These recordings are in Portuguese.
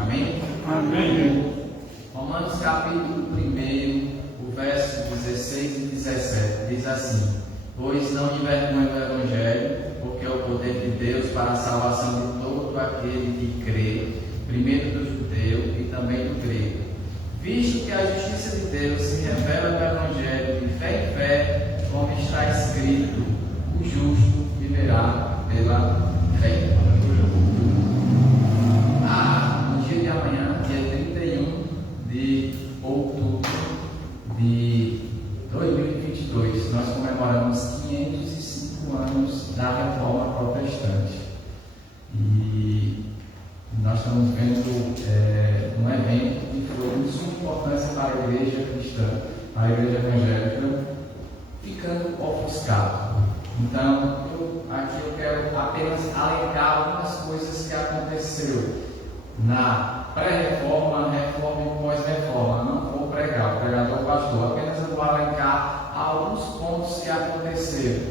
Amém? Amém. Romanos capítulo 1, o verso 16 e 17, diz assim: Pois não me envergonho do Evangelho, porque é o poder de Deus para a salvação de todo aquele que crê, primeiro do judeu e também do grego. Visto que a justiça de Deus se revela no Evangelho de fé em fé, como está escrito: o justo viverá pela fé. No dia de amanhã, dia 31 de outubro de 2022, nós comemoramos 505 anos da Reforma Protestante. E nós estamos vendo um evento que foi de suma importância para a igreja cristã, a igreja evangélica, ficando ofuscado. Então, aqui eu quero apenas alencar algumas coisas que aconteceu na pré-reforma, reforma e pós-reforma. Não vou pregar, o pregador pastor, apenas eu vou alencar alguns pontos que aconteceram.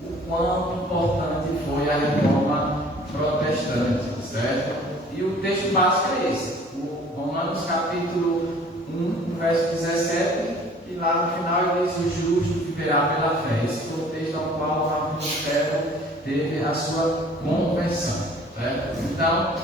O quão importante foi a reforma protestante, certo? E o texto básico é esse, o Romanos capítulo 1, verso 17, e lá no final ele diz: o justo viverá pela fé. Esse foi o texto ao qual o apóstolo Pedro teve a sua conversão, certo? Então,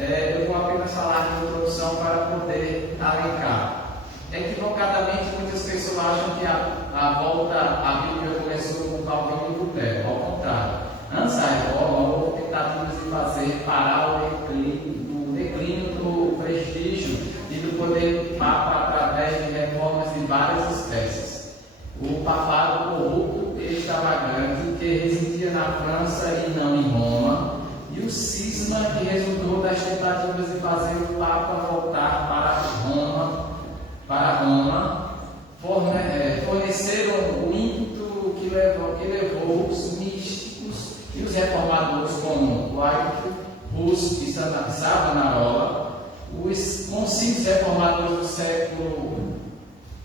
eu vou apenas falar de introdução para poder alencar. Equivocadamente, muitas pessoas acham que a volta à Bíblia começou com Calvino e Lutero. Ao contrário, antes da reforma, houve tentativas de fazer parar o declínio do prestígio e do poder do Papa através de reformas de várias espécies. O papado corrupto e extravagante, que residia na França e não em Roma, e o cisma que resultou das tentativas de fazer o Papa voltar para Roma, forneceram o ímpeto que levou os místicos e os reformadores como Wycliffe, Hus e Savonarola, os concílios reformadores do século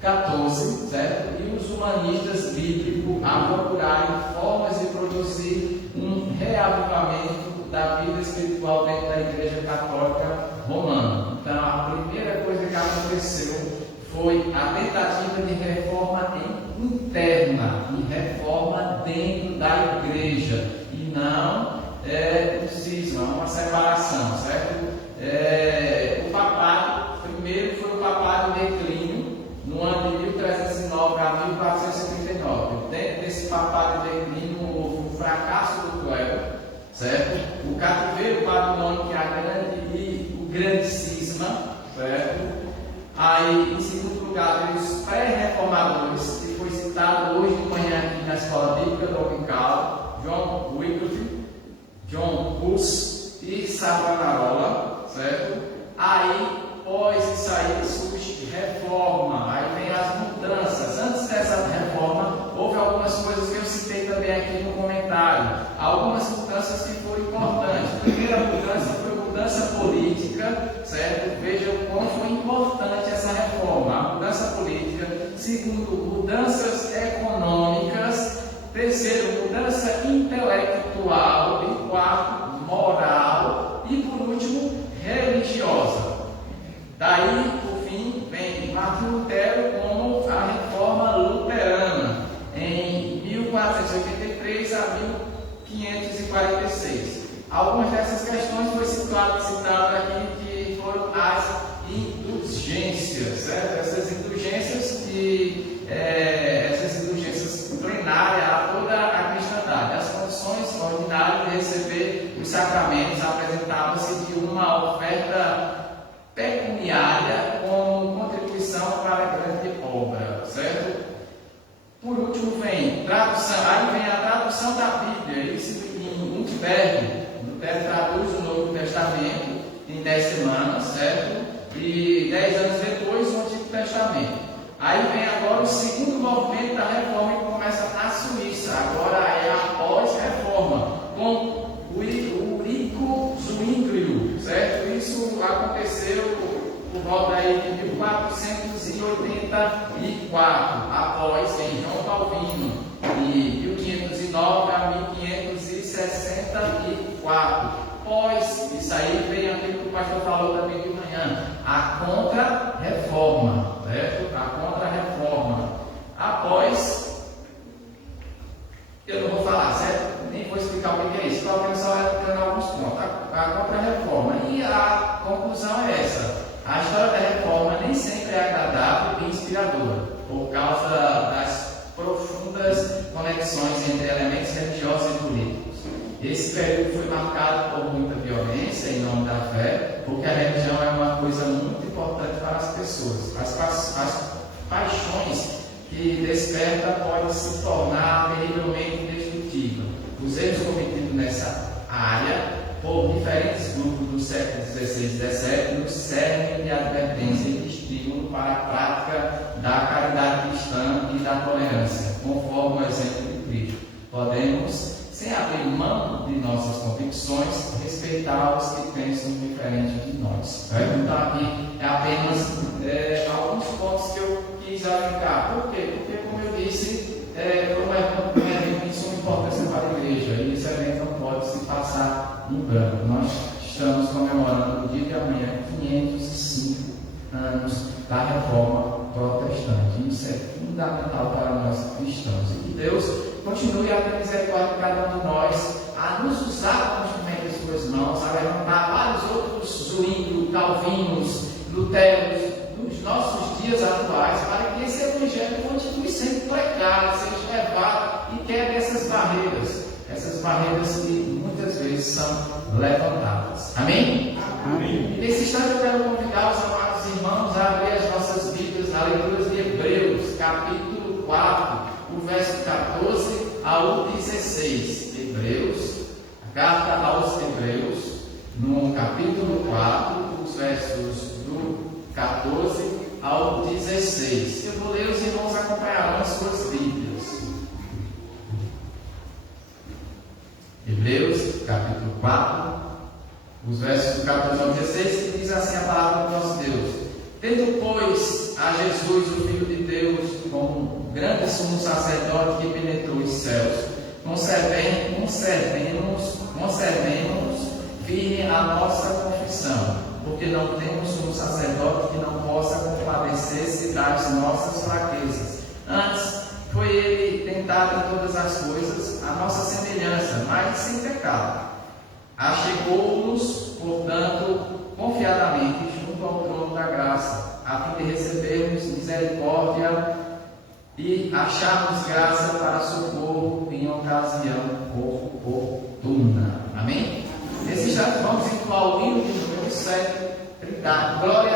XIV, certo? E os humanistas bíblicos a procurarem formas de produzir um reavivamento da vida espiritual dentro da Igreja Católica Romana. Então, a primeira coisa que aconteceu foi a tentativa de reforma interna, de reforma dentro da Igreja, e não um cisma, uma separação, certo? O papado, primeiro foi o papado em declínio, no ano de 1309 a 1479. Dentro desse papado em declínio houve o fracasso do clero, certo? O cativeiro babilônico e o grande cisma, certo? Aí, em segundo lugar, os pré-reformadores, que foi citado hoje de manhã aqui na Escola Bíblica Dominical, John Wycliffe, John Hus e Savonarola, certo? Aí, após isso aí, surge reforma, aí vem as mudanças. Antes dessa reforma, houve algumas coisas que eu citei também aqui no comentário. Algumas mudanças que foram importantes. A primeira mudança foi a mudança política, certo? Veja o quão foi importante essa reforma, a mudança política. Segundo, mudanças econômicas. Terceiro, mudança intelectual. E quarto, moral. E por último, religiosa. Daí, por fim, vem Martim Lutero como a reforma luterana, em 1483 a 1546. Algumas dessas questões foram citadas aqui, que foram as indulgências, certo? Essas indulgências plenárias a toda a cristandade. As condições ordinárias de receber os sacramentos apresentavam-se de uma oferta pecuniária como contribuição para a grande obra, certo? Por último vem tradução, aí vem a tradução da Bíblia, isso em Gutenberg. Lutero traduz o Novo Testamento em 10 semanas, certo? E 10 anos depois o Antigo Testamento. Aí vem agora o segundo movimento da reforma, que começa na Suíça, agora é a pós-reforma, com o Ulrico Zwinglio, certo? Isso aconteceu por volta aí de 1484, após em João Calvino, de 1509 a 1564. Pós isso aí vem aquilo que o pastor falou conexões entre elementos religiosos e políticos. Esse período foi marcado por muita violência em nome da fé, porque a religião é uma coisa muito importante para as pessoas. As paixões que desperta podem se tornar terrivelmente destrutivas. Os erros cometidos nessa área por diferentes grupos do século XVI e XVII nos servem de advertência e de estímulo para a prática da caridade cristã e da tolerância, conforme o exemplo de Cristo. Podemos, sem abrir mão de nossas convicções, respeitar os que pensam diferente de nós. Então aqui é apenas alguns pontos que eu quis alinhar. Por quê? Porque, como eu disse, como isso é uma importância para a igreja, e esse evento não pode se passar em branco. Nós estamos comemorando no dia de amanhã 505 anos da Reforma Protestante. Isso é fundamental para nós cristãos. E que Deus continue a ter misericórdia de cada um de nós, a nos usar como instrumento de suas mãos, a levantar vários outros Zwinglio, Calvinos, Luteros, nos nossos dias atuais, para que esse evangelho continue sendo pregado, seja levado e quebre essas barreiras que muitas vezes são levantadas. Amém? Amém. Nesse instante eu quero convidar os amados irmãos a abrir as nossas Bíblias na leitura de Hebreus, capítulo 4, o verso 14 ao 16. Hebreus, a carta aos Hebreus, no capítulo 4, os versos do 14 ao 16. Eu vou ler, os irmãos acompanharão as suas Bíblias. Hebreus, capítulo 4, os versos do 14 ao 16, que diz assim a palavra do nosso Deus: tendo, pois, a Jesus, o Filho de Deus, como grande sumo sacerdote que penetrou os céus, conservemos firme a nossa confissão, porque não temos sumo sacerdote que não possa compadecer-se das nossas fraquezas. Antes, foi ele tentado em todas as coisas, a nossa semelhança, mas sem pecado. Achegou-nos, portanto, confiadamente junto ao trono da graça, a fim de recebermos misericórdia e acharmos graça para socorro em ocasião oportuna. Amém? Nesse instante vamos entoar o hino de número 7, glória